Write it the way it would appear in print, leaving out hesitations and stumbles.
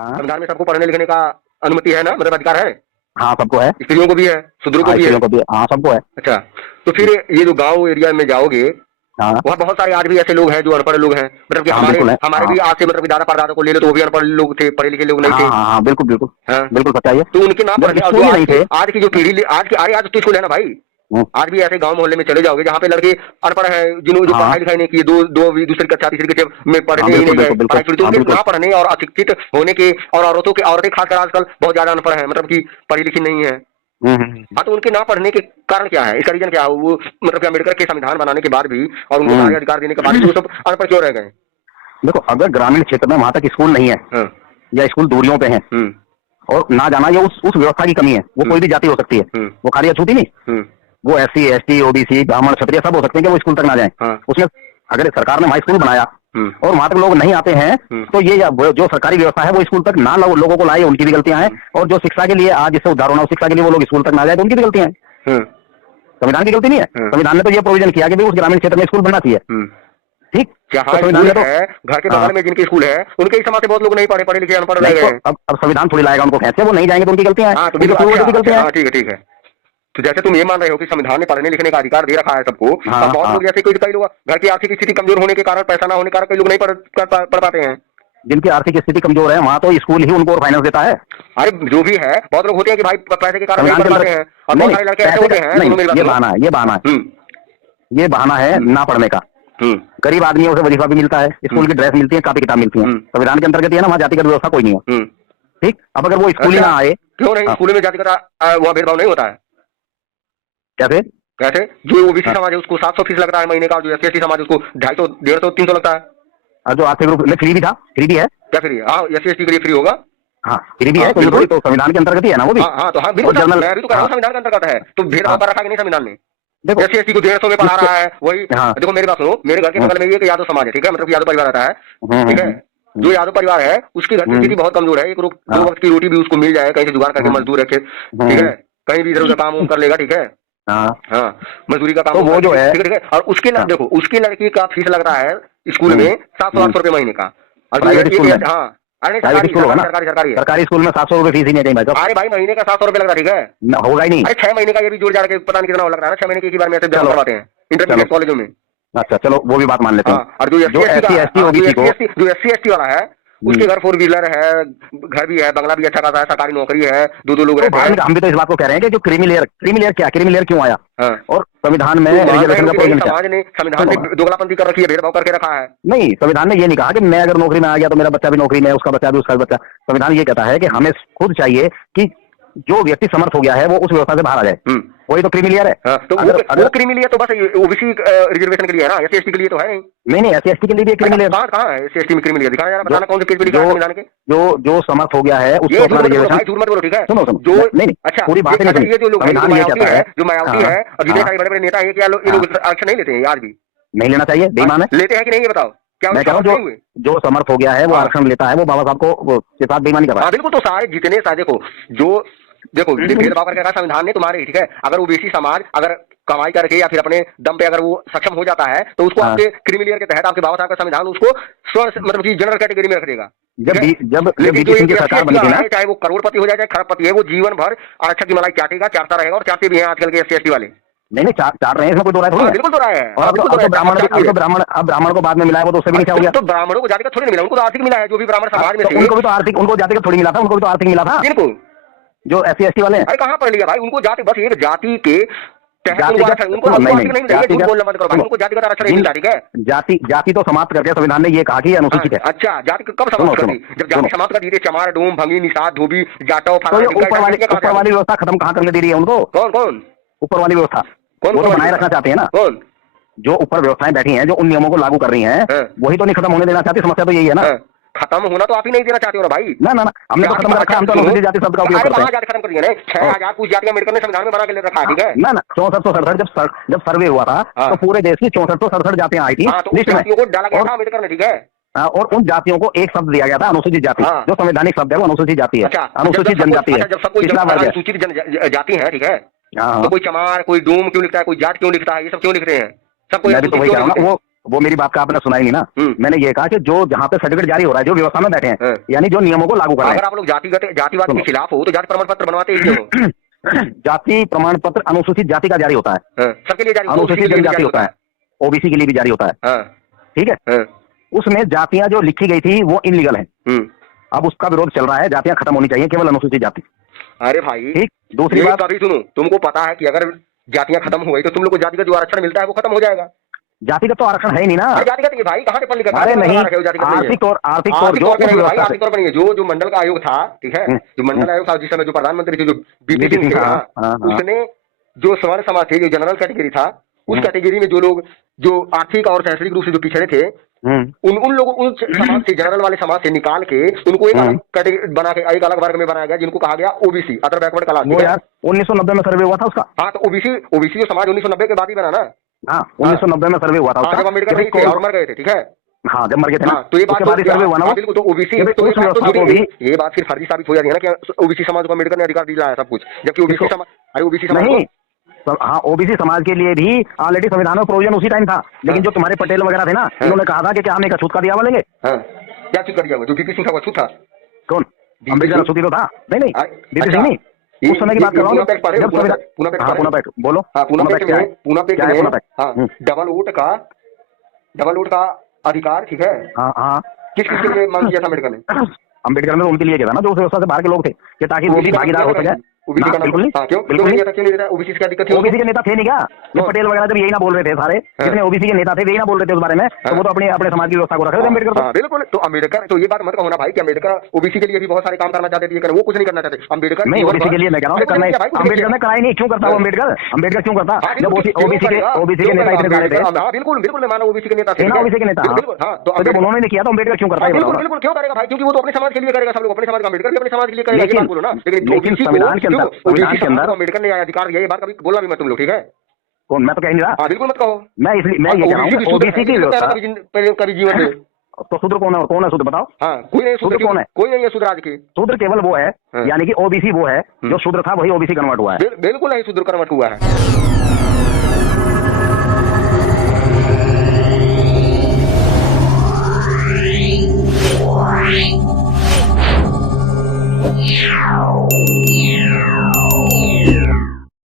हाँ संविधान में सबको पढ़ने लिखने का अनुमति है ना, मतलब अधिकार है? हाँ सबको है। स्त्रियों को भी है, शूद्रों को भी है। स्त्रियों को भी, हाँ सबको है। अच्छा, तो फिर ये जो गांव एरिया में जाओगे, हाँ वहाँ बहुत सारे आज भी ऐसे लोग हैं जो अनपढ़ लोग हैं, मतलब कि हाँ हमारे बिल्कुल है। हमारे हाँ भी आज से मतलब कि दादा परदादा को ले लो तो वो भी अनपढ़ लोग थे, पढ़े लिखे लोग नहीं हाँ थे। हाँ हाँ बिल्कुल बिल्कुल हाँ, बिल्कुल सच्चाई है। तो उनके ना जब पढ़ने, और जो स्कूल ही नहीं थे। आज की जो पीढ़ी, आज की, अरे आज तो स्कूल है ना भाई, हम्म, आज भी ऐसे गांव मोहल्ले में चले जाओगे जहाँ पे लड़के अनपढ़ हैं, जिन्होंने जो हाँ पढ़ाई लिखाई नहीं की, दो दूसरी कक्षा तीसरी कक्षा में हाँ पढ़ने ही बिल्कुल नहीं गए, बिल्कुल बिल्कुल पढ़ाई छोड़ी, तो हाँ उनके बिल्कुल। ना पढ़ने और अशिक्षित होने के, और औरतें खासकर आजकल बहुत ज्यादा अनपढ़ है, मतलब कि पढ़ी लिखी नहीं है। हाँ, तो उनके ना पढ़ने के कारण क्या है, इसका रीजन क्या है? वो मतलब कि अम्बेडकर के संविधान बनाने के बाद भी और उनको सारे अधिकार देने के बाद भी वो सब अनपढ़ क्यों रह गए? देखो अगर ग्रामीण क्षेत्र में वहां तक स्कूल नहीं है, हाँ, या स्कूल दूरियों पे है, और ना जाना, ये उस व्यवस्था की कमी है। वो कोई भी जाति हो सकती है, वो खाली अछूती नहीं, वो SC ST OBC ब्राह्मण क्षत्रिय सब हो सकते हैं कि वो स्कूल तक ना जाए। हाँ, उसमें अगर सरकार ने वहां स्कूल बनाया और वहां तक लोग नहीं आते हैं, तो ये जो सरकारी व्यवस्था है वो स्कूल तक ना लोगों को लाए, उनकी भी गलतियां हैं। और जो शिक्षा के लिए आज जिससे उद्धार होना, शिक्षा के लिए वो लोग स्कूल तक ना जाए, तो उनकी भी गलतियां हैं। संविधान की गलती नहीं है। संविधान ने तो ये प्रोविजन किया कि भाई उस ग्रामीण क्षेत्र में स्कूल बनना चाहिए। ठीक, जहाँ स्कूल है, घर के बगल में जिनके स्कूल है, उनके ही समाज से बहुत लोग नहीं पढ़े लिखे अनपढ़ रह गए। अब संविधान थोड़ी लाएगा उनको खींच के, वो नहीं जाएंगे तो उनकी गलतियां हैं। ठीक है। तो जैसे तुम ये मान रहे हो कि संविधान ने पढ़ने लिखने का अधिकार दे रखा है सबको, और बहुत लोग जैसे कई लोग घर की आर्थिक स्थिति कमजोर होने के कारण, पैसा ना होने के कारण कई लोग नहीं पढ़ पाते हैं। जिनकी आर्थिक स्थिति कमजोर है वहाँ तो स्कूल ही उनको फाइनेंस देता है। अरे जो भी है, बहुत लोग होते हैं कि भाई पैसे के कारण नहीं पढ़ पाते हैं, और बहुत सारे लड़के ऐसे होते हैं। ये बहाना है ना पढ़ने का। गरीब आदमियों से वजीफा भी मिलता है, स्कूल की ड्रेस मिलती है, कापी किताब मिलती है, संविधान के अंतर्गत है ना, वहाँ जातिगत व्यवस्था कोई नहीं है। ठीक, अब अगर वो स्कूल ही ना आए, क्यों नहीं? स्कूल में जातिगत वहाँ भेदभाव नहीं होता है? कैसे कैसे? जो OBC समाज है उसको 700 फीस लगता है महीने का, जो SC ST समाज है उसको 250 150 300 लगता है। जो आर्थिक रूप में फ्री भी था, फ्री भी है क्या? फ्री? हाँ, SC ST के लिए फ्री होगा। हाँ फ्री भी है, तो संविधान के अंतर्गत ही है ना वो भी। हाँ तो हाँ बिल्कुल, मैं भी तो कह रहा हूँ संविधान के अंतर्गत है। तो भेदभाव कर रखा कि नहीं संविधान ने? देखो SC ST को 150 में पढ़ा रहा है, वही देखो मेरी बात सुनो, मेरे घर के बगल में भी एक यादव समाज है, ठीक है, मतलब यादव परिवार आता है, ठीक है। जो यादव परिवार है उसकी घर की स्थिति बहुत कमजोर है, 2 वक्त की रोटी भी उसको मिल जाए, कहीं से जुगाड़ करके मजदूर रखे, ठीक है, कहीं भी इधर उधर काम कर लेगा, ठीक है। हाँ, मजदूरी का काम तो वो जो है, ठीक है। और उसके देखो उसकी लड़की का फीस लग रहा है स्कूल में 700-800 रुपए महीने का। और प्राइवेट स्कूल में, हाँ, अरे सरकारी सरकारी स्कूल में 700 रुपए फीस ही नहीं देंगे भाई। अरे भाई महीने का 700 रुपए लग रहा है, ठीक है, होगा ही नहीं। अरे 6 महीने का ये भी जोड़ जाड़ के पता नहीं कितना लग रहा है, 6 महीने की एक ही बार में ऐसे जमा करवाते हैं इंटरमीडिएट कॉलेजों में। अच्छा चलो वो भी बात मान लेते हैं। और जो SC ST वाला है उसके घर 4 व्हीलर है, घर भी है, बंगला भी अच्छा खासा है, सरकारी नौकरी है, 2 लोग रहते हैं। हम भी तो इस बात को कह रहे हैं कि जो क्रीमी लेयर क्यों आया, और संविधान में रिजर्वेशन का प्रोविजन क्या? संविधान ने दोगलापंथी कर रखी है, भेदभाव करके रखा है। नहीं, संविधान ने ये नहीं कहा कि मैं अगर नौकरी में आ गया तो मेरा बच्चा भी नौकरी में, उसका बच्चा भी, उसका बच्चा। संविधान ये कहता है कि हमें खुद चाहिए कि जो व्यक्ति समर्थ हो गया है वो उस व्यवस्था से बाहर आ जाए। वही तो क्रीमी लेयर है। तो अगर क्रीमी लेयर तो बस OBC रिजर्वेशन के लिए है ना, SC ST के लिए तो है नहीं। नहीं SC ST के लिए भी क्रीमी लेयर कहाँ है? SC ST में क्रीमी लेयर दिखाना, बताना कौन से पेज पे लिखा है संविधान के? जो समर्थ हो गया है उसको अपना रिजर्वेशन। झूठ मत बोलो, ठीक है। सुनो जो नहीं अच्छा पूरी बात नहीं, ये जो लोग जो मायावती है और जितने सारे बड़े बड़े नेता है, क्या ये लोग आरक्षण नहीं लेते हैं? आज भी नहीं लेना चाहिए, बेईमान है। लेते हैं कि नहीं ये बताओ? क्या मैं कह रहा हूँ जो समर्थ हो गया है वो आरक्षण लेता है, वो बाबा साहब को के साथ बेईमानी कर रहा है। बिल्कुल, तो सारे जितने सारे देखो भेदभाव करके रखा संविधान ने तुम्हारे, ठीक है। अगर OBC समाज अगर कमाई करके या फिर अपने दम पे अगर वो सक्षम हो जाता है तो उसको आपके क्रीमी लेयर के तहत आपके बाबा साहब का संविधान उसको स्वर्ण मतलब कि जनरल कैटेगरी में रख देगा। जब सरकार बनी थी ना, चाहे वो करोड़पति हो जाए चाहे खरबपति है, वो जीवन भर आरक्षण की मलाई चाटेगा, चाटता रहेगा, और चाटते भी हैं आजकल के SC ST वाले। नहीं चाट रहे हैं, इसमें कोई दो राय थोड़ी है। बिल्कुल दो राय है। और ब्राह्मण को बाद में मिला है, वो तो उससे भी नीचे हो गया। तो ब्राह्मणों को जातिगत थोड़ी नहीं मिला, उनको तो आर्थिक मिला है। जो भी ब्राह्मण समाज में उनको भी तो आर्थिक, उनको जातिगत थोड़ी मिला था, उनको भी तो आर्थिक मिला था। बिल्कुल, जो SC ST वाले हैं। अरे कहाँ पढ़ लिया भाई, उनको जाति बस एक जाति के जाति तो समाप्त करके संविधान ने ये कहा कि अनुसूचित है। अच्छा, जाति कब समाप्त कर दी? जब जाति समाप्त कर दी थी, चमार, डोम, भंगी, निषाद, धोबी, जाटव, ऊपर वाली व्यवस्था खत्म कहाँ करने दे रही है उनको? कौन ऊपर वाली व्यवस्था? वो तो बनाए रखना चाहते हैं ना। कौन? जो ऊपर व्यवस्थाएं बैठी हैं, जो उन नियमों को लागू कर रही हैं, वही तो नहीं खत्म होने देना चाहती। समस्या तो यही है ना। खत्म होना तो आप ही नहीं देना चाहते हो ना भाई। ना हमने तो खत्म रखा, हम तो अनुसूचित जाति शब्द का उपयोग करते हैं। जाति खत्म कर दिया ना, 6000 कुछ जातियां अम्बेडकर ने संविधान में बना के ले रखा है, ठीक है ना 6467 जब सर्वे हुआ था तो पूरे देश की 6467 जातियां आई थी लिस्ट में, को डाला गया था अम्बेडकर ने, ठीक है। और उन जातियों को एक शब्द दिया गया था, अनुसूचित जाति। जो संवैधानिक शब्द है वो अनुसूचित जाति है, अनुसूचित जनजाति है, पिछड़ा वर्ग है, अनुसूचित जाति है, ठीक है। तो कोई चमार, कोई डूम क्यों लिखता है, कोई जाट क्यों लिखता है, ये सब क्यों लिख रहे हैं? सबको वो मेरी बात का आपने सुना ही नहीं ना। मैंने ये कहा कि जो जहाँ पे सर्टिफिकेट जारी हो रहा है, जो व्यवस्था में बैठे हैं, यानी जो नियमों को लागू कर रहे हैं। अगर आप लोग जातिवाद के खिलाफ हो तो जाति प्रमाण पत्र बनवाते ही हो। जाति प्रमाण पत्र अनुसूचित जाति का जारी होता है, सबके लिए जारी, अनुसूचित जनजाति होता है, ओबीसी के लिए भी जारी होता है, ठीक है। उसमें जातियां जो लिखी गई थी वो इनलीगल है। अब उसका विरोध चल रहा है, जातियां खत्म होनी चाहिए, केवल अनुसूचित जाति। अरे भाई ठीक, दूसरी बात अभी सुनो, तुमको पता है कि अगर जातियां खत्म हो गई तो तुम लोग को जाति का जो आरक्षण मिलता है वो खत्म हो जाएगा। जातिगत तो आरक्षण है ही नहीं ना। जातिगत नहीं भाई, कहाँ पे पढ़ लिखा? अरे नहीं, आर्थिक तौर आर्थिक तौर पर नहीं है। जो मंडल का आयोग था, ठीक है, जो मंडल आयोग था जिस समय जो प्रधानमंत्री थे, जो बीपी सिंह थे, उसने जो सवर्ण समाज थे, जो जनरल कैटेगरी था, उस कैटेगरी में जो लोग जो आर्थिक और शैक्षणिक रूप से जो पिछड़े थे, उन लोगों उन समाज से, जनरल वाले समाज से निकाल के उनको एक कैटेगरी बना के एक अलग वर्ग में बनाया गया, जिनको कहा गया ओबीसी, अदर बैकवर्ड क्लास। 1990 में सर्वे हुआ था उसका। हाँ, तो ओबीसी जो समाज 1990 के बाद ही बना ना। हाँ, 1990 में सर्वे हुआ था उसका, जब अम्बेडकर नहीं थे और मर गए थे, ठीक है। हाँ, जब मर गए थे ना, तो ये बात सर्वे हुआ ना, बिल्कुल। तो ओबीसी ये बात फिर फर्जी साबित हो जाती है ना कि ओबीसी समाज को अम्बेडकर ने अधिकार दिया है सब कुछ, जबकि ओबीसी समाज, अरे ओबीसी समाज नहीं, हाँ, ओबीसी समाज के लिए भी ऑलरेडी संविधान में प्रोविजन उसी टाइम था। लेकिन जो तुम्हारे पटेल वगैरह थे ना, इन्होंने कहा था कि क्या हम एक अछूत का दिया बोलेंगे। क्या चूत कर दिया? जो बीपी सिंह का अछूत था। कौन? अम्बेडकर अछूत ही तो था। नहीं, बीपी सिंह नहीं, उस समय की बात कर रहा हूँ। पूना पैक्ट बोलो। पूना पैक्ट डबल वोट का अधिकार, ठीक है। हाँ, किसके लिए मांग किया था अम्बेडकर ने? अम्बेडकर ने उनके लिए किया था ना, जो उस व्यवस्था से बाहर के लोग थे, कि ताकि वो भी भागीदार हो सके। बिल्कुल नहीं, ओबीसी क्या दिक्कत थी? ओबीसी के नेता थे नहीं क्या? ये पटेल वगैरह जब यही ना बोल रहे थे, सारे जितने ओबीसी के नेता थे यही ना बोल रहे थे उस बारे में, तो वो तो अपने समाज की व्यवस्था को रख रहे थे अम्बेडकर। बिल्कुल। तो अम्बेडकर, तो ये बात मत कहो ना भाई कि अम्बेडकर ओबीसी के लिए भी बहुत सारे काम करना चाहते थे, वो कुछ नहीं करना चाहते। अम्बेडकर नहीं, ओबीसी के लिए मैं कह रहा हूँ करना, अम्बेडकर ने कराई नहीं, क्यों करता वो अम्बेडकर? अम्बेडकर क्यों करता जब ओबीसी के नेता इतने सारे थे? बिल्कुल, मैं माना ओबीसी के नेता थे, ओबीसी के नेता, तो जब उन्होंने किया तो अम्बेडकर क्यों करता है? बिल्कुल क्यों करेगा भाई, क्योंकि वो तो अपने समाज के लिए करेगा, सब लोग अपने समाज का, अम्बेडकर भी अपने समाज के लिए करेगा, ये बात बोलो ना। लेकिन संविधान के अंदर अम्बेडकर ने अधिकार दिया, ये बात कभी बोला भी मत तुम लोग, ठीक है। कौन? मैं तो कह नहीं रहा। बिल्कुल मत कहो। मैं इसलिए मैं ये कह रहा हूँ ओबीसी की व्यवस्था कभी जीवन में। तो शूद्र कौन है? कौन है शूद्र बताओ? कोई नहीं। शूद्र कौन है? कोई नहीं है शूद्र आज की। शूद्र केवल वो है, यानी कि ओबीसी वो है जो शूद्र था, वही ओबीसी कन्वर्ट हुआ है। बिल्कुल नहीं, शूद्र कन्वर्ट हुआ है।